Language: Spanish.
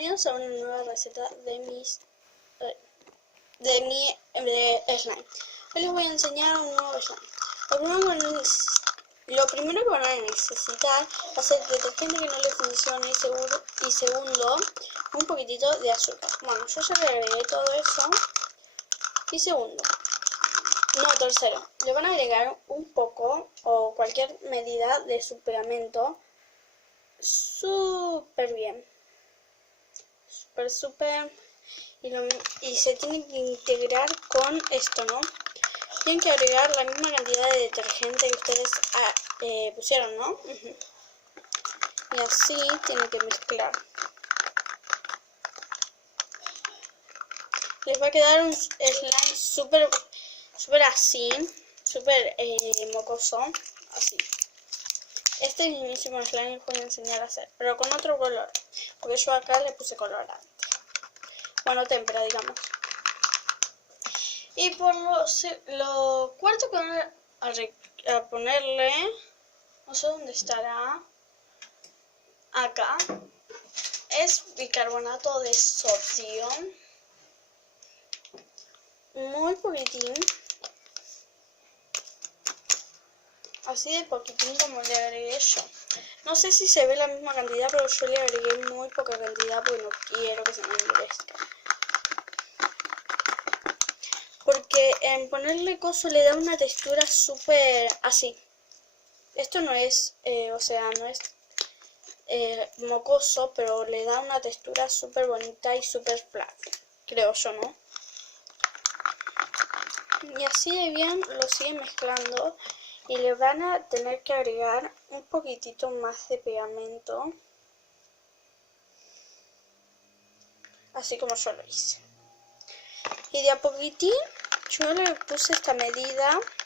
Bienvenidos a una nueva receta de mi slime. Hoy les voy a enseñar un nuevo slime. Lo primero que van a necesitar va a ser detergente que no le funcione y segundo, un poquitito de azúcar. Bueno, yo ya le agregué todo eso. Y segundo, tercero, le van a agregar un poco o cualquier medida de su pegamento súper bien. Súper y se tiene que integrar con esto, ¿no? Tienen que agregar la misma cantidad de detergente que ustedes pusieron, ¿no? Y así tienen que mezclar. Les va a quedar un slime súper así, súper mocoso, así. Este es el mismo slime que voy a enseñar a hacer, pero con otro color, porque yo acá le puse colorante. Bueno, témpera, digamos. Y por lo cuarto que van a ponerle, no sé dónde estará, acá, es bicarbonato de sodio. Muy poquitín. Así de poquitín como le agregué yo. No sé si se ve la misma cantidad, pero yo le agregué muy poca cantidad porque no quiero que se me endurezca. Porque en ponerle coso le da una textura súper así. Esto no es, no es mocoso, pero le da una textura súper bonita y súper flat, creo yo, ¿no? Y así de bien lo siguen mezclando y le van a tener que agregar un poquitito más de pegamento, así como yo lo hice. Y de a poquitín yo le puse esta medida